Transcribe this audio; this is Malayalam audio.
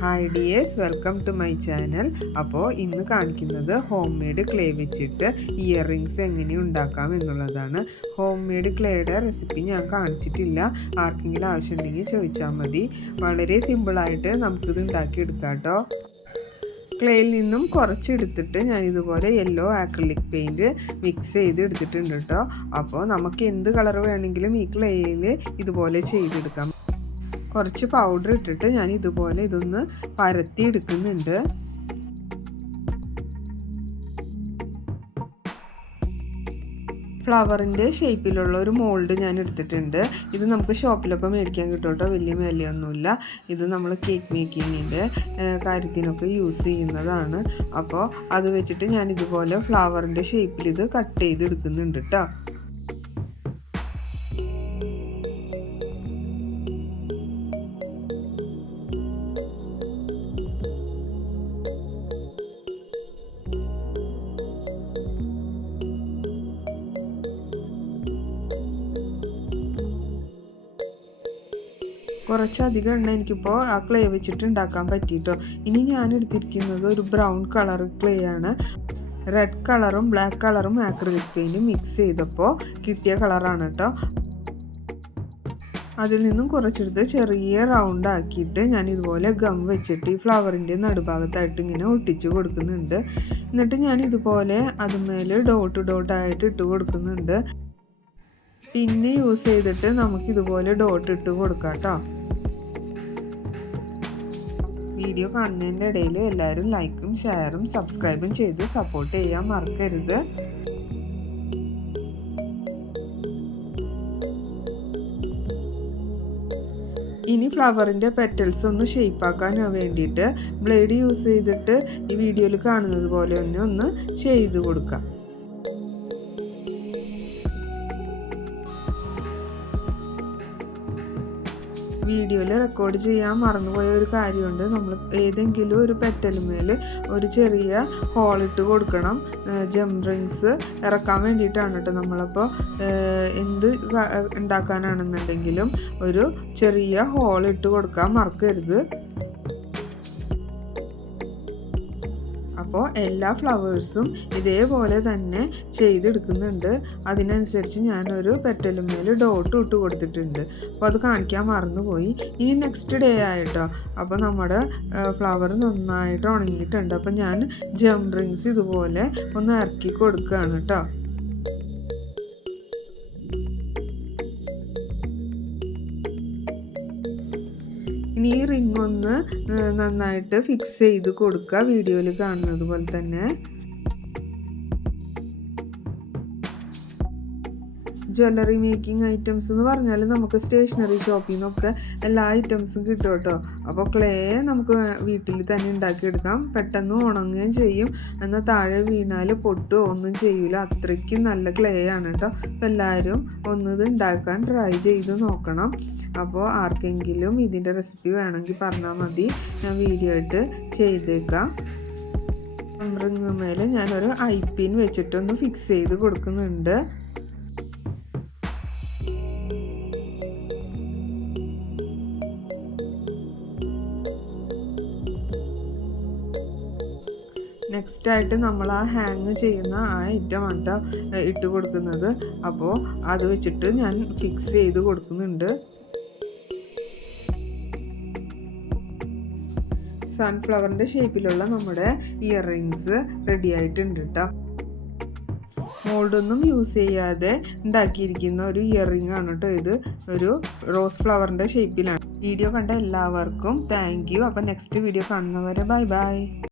Hi dears welcome to my channel അപ്പോൾ ഇന്ന് കാണിക്കുന്നത് ഹോം മെയ്ഡ് ക്ലേ വെച്ചിട്ട് ഇയർ റിങ്സ് എങ്ങനെ ഉണ്ടാക്കാം എന്നുള്ളതാണ്. ഹോം മെയ്ഡ് ക്ലേയുടെ റെസിപ്പി ഞാൻ കാണിച്ചിട്ടില്ല. ആർക്കെങ്കിലും ആവശ്യം ഉണ്ടെങ്കിൽ ചോദിച്ചാൽ മതി. വളരെ സിമ്പിളായിട്ട് നമുക്കിത് ഉണ്ടാക്കിയെടുക്കാം കേട്ടോ. ക്ലേയിൽ നിന്നും കുറച്ചെടുത്തിട്ട് ഞാൻ ഇതുപോലെ യെല്ലോ ആക്രിലിക് പെയിന്റ് മിക്സ് ചെയ്ത് എടുത്തിട്ടുണ്ട് കേട്ടോ. അപ്പോൾ നമുക്ക് എന്ത് കളർ വേണമെങ്കിലും ഈ ക്ലേയിൽ ഇതുപോലെ ചെയ്തെടുക്കാം. കുറച്ച് പൗഡർ ഇട്ടിട്ട് ഞാൻ ഇതുപോലെ ഇതൊന്ന് പരത്തി എടുക്കുന്നുണ്ട്. ഫ്ലവറിന്റെ ഷേപ്പിലുള്ള ഒരു മോൾഡ് ഞാൻ എടുത്തിട്ടുണ്ട്. ഇത് നമുക്ക് ഷോപ്പിലൊക്കെ മേടിക്കാൻ കിട്ടും കേട്ടോ വലിയ വിലയൊന്നുമില്ല. ഇത് നമ്മൾ കേക്ക് മേക്കിങ്ങിന്റെ കാര്യത്തിനൊക്കെ യൂസ് ചെയ്യുന്നതാണ്. അപ്പോൾ അത് വെച്ചിട്ട് ഞാൻ ഇതുപോലെ ഫ്ലവറിന്റെ ഷേപ്പിൽ ഇത് കട്ട് ചെയ്ത് എടുക്കുന്നുണ്ട് കേട്ടോ കുറച്ചധികം എണ്ണ എനിക്കിപ്പോൾ ആ ക്ലേ വെച്ചിട്ട് ഉണ്ടാക്കാൻ പറ്റിയിട്ടോ ഇനി ഞാൻ എടുത്തിരിക്കുന്നത് ഒരു ബ്രൗൺ കളർ ക്ലേ ആണ്. റെഡ് കളറും ബ്ലാക്ക് കളറും ആക്രിലിക് പെയിന്റും മിക്സ് ചെയ്തപ്പോൾ കിട്ടിയ കളറാണ് കേട്ടോ അതിൽ നിന്നും കുറച്ചെടുത്ത് ചെറിയ റൗണ്ട് ആക്കിയിട്ട് ഞാൻ ഇതുപോലെ ഗം വെച്ചിട്ട് ഈ ഫ്ലവറിന്റെ നടുഭാഗത്തായിട്ട് ഇങ്ങനെ ഒട്ടിച്ച് കൊടുക്കുന്നുണ്ട്. എന്നിട്ട് ഞാൻ ഇതുപോലെ അതിന്മേൽ ഡോട്ട് ഡോട്ടായിട്ട് ഇട്ട് കൊടുക്കുന്നുണ്ട്. പിന്നെ യൂസ് ചെയ്തിട്ട് നമുക്ക് ഇതുപോലെ ഡോട്ട് ഇട്ട് കൊടുക്കാം കേട്ടോ വീഡിയോ കാണുന്നതിന്റെ ഇടയിൽ എല്ലാവരും ലൈക്കും ഷെയറും സബ്സ്ക്രൈബും ചെയ്ത് സപ്പോർട്ട് ചെയ്യാൻ മറക്കരുത്. ഇനി ഫ്ലവറിന്റെ പെറ്റൽസ് ഒന്ന് ഷെയ്പ്പാക്കാൻ വേണ്ടിയിട്ട് ബ്ലേഡ് യൂസ് ചെയ്തിട്ട് ഈ വീഡിയോയിൽ കാണുന്നത് പോലെ തന്നെ ഒന്ന് ചെയ്ത് കൊടുക്കാം. വീഡിയോയിൽ റെക്കോർഡ് ചെയ്യാൻ മറന്നുപോയ ഒരു കാര്യമുണ്ട്. നമ്മൾ ഏതെങ്കിലും ഒരു പെറ്റലുമേൽ ഒരു ചെറിയ ഹോളിട്ട് കൊടുക്കണം. ജം റിങ്സ് ഇറക്കാൻ വേണ്ടിയിട്ടാണ് കേട്ടോ നമ്മളപ്പോൾ എന്ത് ഉണ്ടാക്കാനാണെന്നുണ്ടെങ്കിലും ഒരു ചെറിയ ഹോളിട്ട് കൊടുക്കാൻ മറക്കരുത്. അപ്പോൾ എല്ലാ ഫ്ലവേഴ്സും ഇതേപോലെ തന്നെ ചെയ്തെടുക്കുന്നുണ്ട്. അതിനനുസരിച്ച് ഞാനൊരു പെറ്റലുമേൽ ഡോട്ട് ഇട്ട് കൊടുത്തിട്ടുണ്ട്. അപ്പോൾ അത് കാണിക്കാൻ മറന്നുപോയി. ഇനി നെക്സ്റ്റ് ഡേ ആയിട്ടോ. അപ്പോൾ നമ്മുടെ ഫ്ലവർ നന്നായിട്ട് ഉണങ്ങിയിട്ടുണ്ട്. അപ്പോൾ ഞാൻ ജം റിങ്സ് ഇതുപോലെ ഒന്ന് ഇറക്കി കൊടുക്കുകയാണ് കേട്ടോ. ഇനി ഈ റിംഗ് ഒന്ന് നന്നായിട്ട് ഫിക്സ് ചെയ്ത് കൊടുക്കുക വീഡിയോയിൽ കാണുന്നത് പോലെ തന്നെ. ജ്വല്ലറി മേക്കിംഗ് ഐറ്റംസ് എന്ന് പറഞ്ഞാൽ നമുക്ക് സ്റ്റേഷനറി ഷോപ്പിൽ നിന്നൊക്കെ എല്ലാ ഐറ്റംസും കിട്ടും കേട്ടോ. അപ്പോൾ ക്ലേ നമുക്ക് വീട്ടിൽ തന്നെ ഉണ്ടാക്കിയെടുക്കാം. പെട്ടെന്ന് ഉണങ്ങുകയും ചെയ്യും. എന്നാൽ താഴെ വീണാൽ പൊട്ടോ ഒന്നും ചെയ്യില്ല അത്രയ്ക്കും നല്ല ക്ലേ ആണ് കേട്ടോ. അപ്പോൾ എല്ലാവരും ഒന്നത് ഉണ്ടാക്കാൻ ട്രൈ ചെയ്ത് നോക്കണം. അപ്പോൾ ആർക്കെങ്കിലും ഇതിന്റെ റെസിപ്പി വേണമെങ്കിൽ പറഞ്ഞാൽ മതി. ഞാൻ വീഡിയോ ആയിട്ട് ചെയ്തേക്കാം. റിങ്ങുമേൽ ഞാനൊരു ഐ പിൻ വെച്ചിട്ടൊന്ന് ഫിക്സ് ചെയ്ത് കൊടുക്കുന്നുണ്ട്. നെക്സ്റ്റ് ആയിട്ട് നമ്മൾ ആ ഹാങ് ചെയ്യുന്ന ആ ഐറ്റം ആണ് ഇട്ട് കൊടുക്കുന്നത്. അപ്പോൾ അത് വെച്ചിട്ട് ഞാൻ ഫിക്സ് ചെയ്ത് കൊടുക്കുന്നുണ്ട്. സൺഫ്ലവറിന്റെ ഷേപ്പിലുള്ള നമ്മുടെ ഇയർ റിങ്സ് റെഡി ആയിട്ടുണ്ട് കേട്ടോ മോൾഡൊന്നും യൂസ് ചെയ്യാതെ ഉണ്ടാക്കിയിരിക്കുന്ന ഒരു ഇയർ റിംഗ് ആണ് കേട്ടോ ഇത്. ഒരു റോസ് ഫ്ലവറിന്റെ ഷേപ്പിലാണ് വീഡിയോ കണ്ട എല്ലാവർക്കും താങ്ക് യു അപ്പോൾ നെക്സ്റ്റ് വീഡിയോ കാണുന്നവരെ ബൈ ബൈ